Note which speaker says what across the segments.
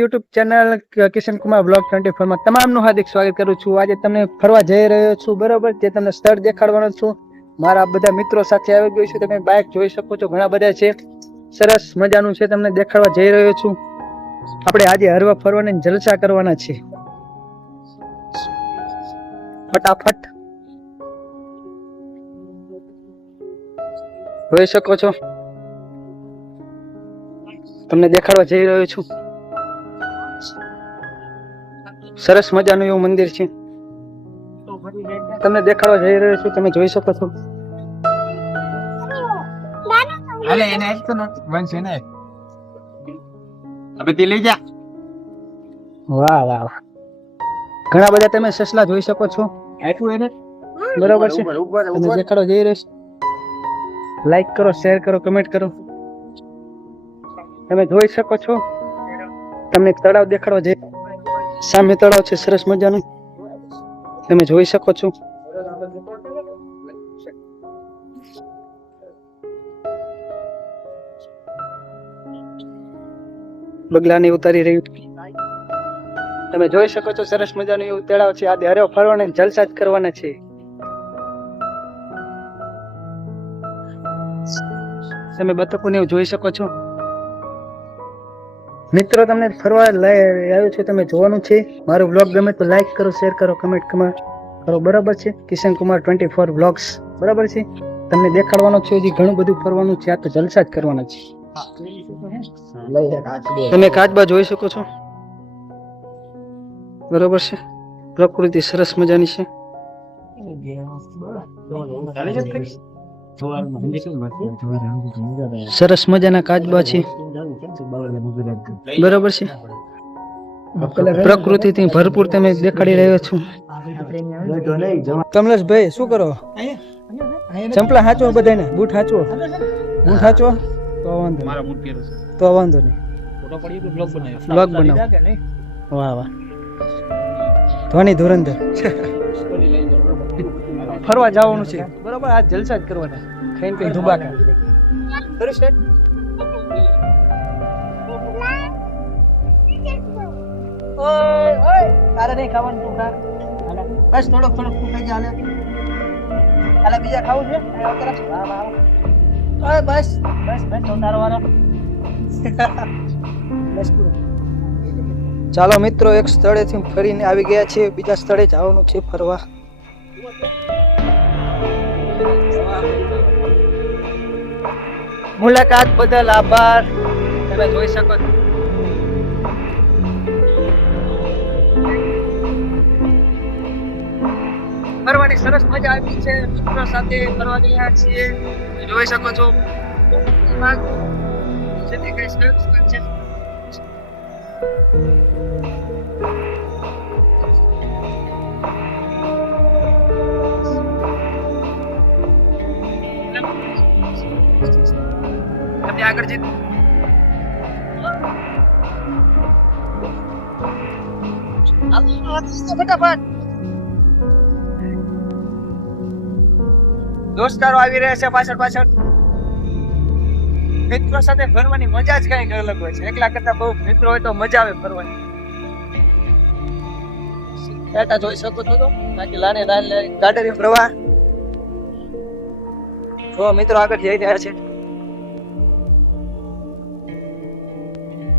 Speaker 1: YouTube channel Kishan Kumar blog twenty ફોરમાં તમામનું હાર્દિક સ્વાગત કરું છું. આજે તમને ફરવા જઈ રહ્યો છું, બરોબર? તે તમને સ્થળ દેખાડવાનો છું. મારા બધા મિત્રો સાથે આવી ગયું છું. તમે બાઇક જોઈ શકો છો, ઘણા બધા છે. સરસ મજાનું છે તમને દેખાડવા જઈ રહ્યો છું. આપણે આજે હરવા ફરવાને જલસા કરવાના છે ફટાફટ. જોઈ શકો છો. તમને દેખાડવા જઈ રહ્યો છું. સરસ મજાનું એવું મંદિર છે. તમને દેખાડવા જઈ રહ્યો છું તમે જોઈ શકો છો.
Speaker 2: અલે એને એક તો નથી બનશે ને. હવે તે લઈ જા.
Speaker 1: વાહ વાહ વાહ. ઘણા બધા તમે સસલા જોઈ શકો છો.
Speaker 2: આટલું એને?
Speaker 1: બરોબર છે. તમે દેખાડવા જઈ રહ્યો છો. લાઈક કરો શેર કરો કમેન્ટ કરો. તમે જોઈ શકો છો. તમને તળાવ દેખાડવા જઈ સામે તળાવ છે, સરસ મજાનું. તમે જોઈ શકો છો. બગલાને ઉતારી રહ્યું તમે જોઈ શકો છો, સરસ મજાનું એવું તળાવ છે. આજે હરેવ ફરવાને જલસા જ કરવાના છે. તમે બતકોને એવું જોઈ શકો છો. મિત્રો, તમને ફરવા લઈ આવ્યો છે, તમે જોવાનું છે. મારો બ્લોગ ગમે તો લાઈક કરો શેર કરો કમેન્ટ કમેન્ટ કરો, બરાબર છે? Kishan Kumar twenty four vlogs બરાબર છે? તમને દેખાડવાનો છે, હજી ઘણું બધું ફરવાનું છે, આ તો જલસા જ કરવાના છે. તમે કાચબા જોઈ શકો છો. બરાબર છે? પ્રકૃતિ સરસ મજાની છે. સરસ મજાના કાચબા છે. બરોબર છે. પ્રકૃતિથી ભરપૂર તમે દેખાડી રહ્યો છો. કમલેશભાઈ શું કરો? ચંપલા હાચો બધાને બૂટ હાચો બૂટ હાચો તો વાંધો
Speaker 2: મારા બૂટ પહેરું
Speaker 1: તો વાંધો નહીં.
Speaker 2: ફોટો પડી બ્લોગ બનાવ્યો?
Speaker 1: બ્લોગ બનાવો. વાહ વાહ. ધોની ધુરંધર. ફરવા જવાનું છે. બરોબર આ જલસા જ કરવાના. ખાઈને પીને ધુબાકા ખરું છે. ઓય ઓય તારે નહીં ખાવાનું તું ખા. બસ થોડોક થોડોક તું ખાઈ જા હાલે. હાલે બીજા ખાવું છે? વાહ, વાહ, વાહ. ઓય બસ બસ બસ તો તારો વારો બસ પૂરું. ચાલો મિત્રો એક સ્થળેથી ફરીને આવી ગયા છે બીજા સ્થળે જવાનું છે ફરવા. મુલાકાત બદલ આભાર. તમે જોઈ શકો છો. ફરવાની સરસ મજા આવી છે. મિત્રો સાથે ફરવા ગયા છીએ. જોઈ શકો છો. જેથી કઈ સરસ છે. તમે આગળ જઈ દોસ્તારો આવી રહ્યા છે પાછળ પાછળ. મિત્રો સાથે ફરવાની મજા જ કંઈક અલગ હોય છે. એકલા કરતા બહુ મિત્રો હોય તો મજા આવે ફરવાની. બેટા જોઈ શકો છો તો? બાકી લાને લાને ગાડરી પ્રવાહ. જો મિત્રો આગળ જઈ રહ્યા છે.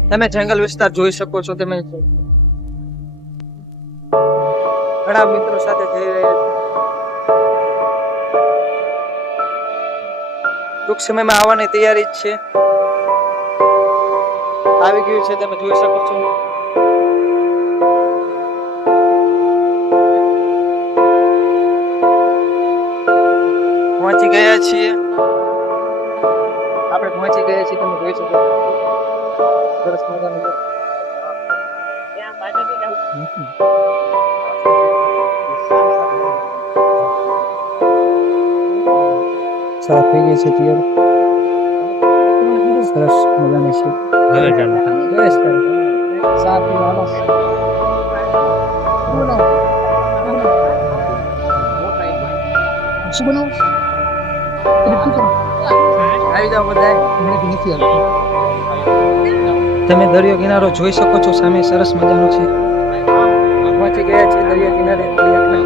Speaker 1: તમે જંગલ વિસ્તાર જોઈ શકો છો તમે. ઘણા મિત્રો સાથે જઈ રહ્યા છે. ટૂંક સમયમાં આવવાની તૈયારી જ છે. આવી ગયું છે, તમે જોઈ શકો છો. ગયા છીએ. આપણે પહોંચી ગયા છીએ તમે જોઈ શકો. સરસ મજાનું છે. ચા થઈ ગઈ છે તૈયાર સરસ મજાની છે.
Speaker 2: હવે ચાલો.
Speaker 1: બસ શું બનાવું? આવી જાઓ બધા. નથી તમે દરિયો કિનારો જોઈ શકો છો સામે સરસ મજાનો છે. પહોંચી ગયા છે દરિયા કિનારે દરિયાના.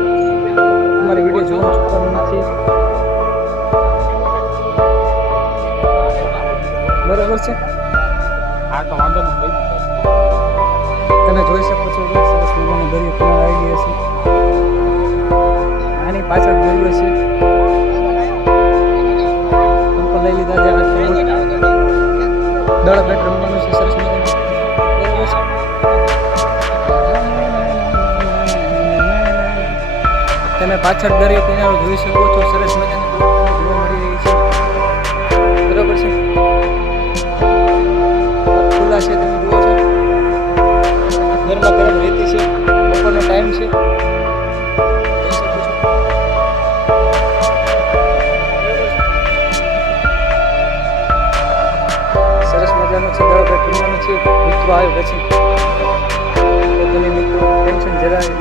Speaker 1: વીડિયો જોવાનું ચૂકવાનું નથી. બરાબર છે?
Speaker 2: હા તો વાંધો નહીં
Speaker 1: તમે જોઈ શકો છો સરસ મજાનો દરિયો કિનારો આવી ગયો છે. આની પાછળ દરિયો છે. દળ બેટ છે, સરસ મજાનું. તમે પાછળ દરિયો કિનારો જોઈ શકો છો, સરસ મજાની બરોબર છે? ખુલ્લા છે, તમે જુઓ છો. ગરમા ગરમ રેતી છે, બપોરનો ટાઈમ છે. છે, મિત્રો આવ્યો પછી તમે મિત્રો ટેન્શન જરાય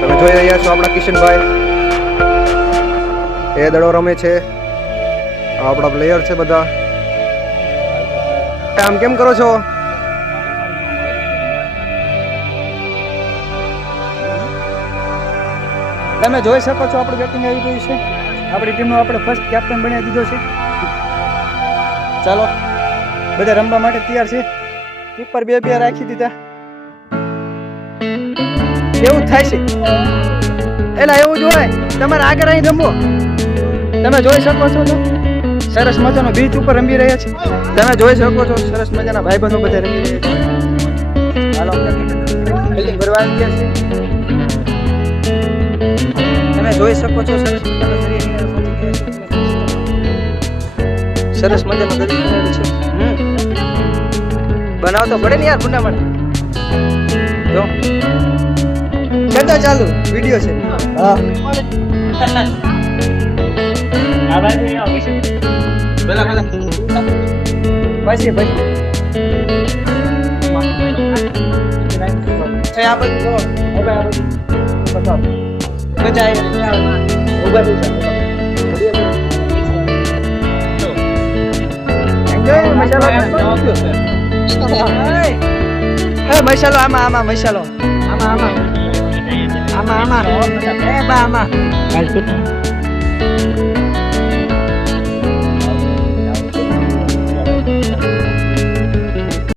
Speaker 3: તમે જોઈ રહ્યા છો આપણા કિશનભાઈ. એ દડો રમે છે. આપણા પ્લેયર છે બધા. આમ કેમ કરો છો?
Speaker 1: તમે જોઈ શકો છો આપણું બેટિંગ આવી ગયું છે. આપણી ટીમનો આપણે ફર્સ્ટ કેપ્ટન બની દીધો છે. ચાલો. બધા રમવા માટે તૈયાર છે. કીપર બે બે રાખી દીધા. એવું થાય છે. એલા, એવું જોવાય તમારે આગળ અહીં રમવો. તમે જોઈ શકો છો તો. સરસ મજાનો બીચ ઉપર રમી રહ્યા છે. તમે જોઈ શકો છો, સરસ મજાના ભાઈબંધો બધા રમી રહ્યા છે. હાલો બિલ્ડિંગ ભરવા છે તમે જોઈ શકો છો, સરસ મજાનો સરસ મજાનું દરિયા કિનારો છે. હમ. બનાવ તો પડે ને યાર ગુંડા માટે જો. કરતા ચાલુ. વિડિયો છે. હા. પછી પછી. આ બધું બતાવો. બધા ઊભા થઈ જાઓ મસાલો આમાં આમાં મસાલો. આમાં આમાં. આમાં આમાં. એ બા આમાં.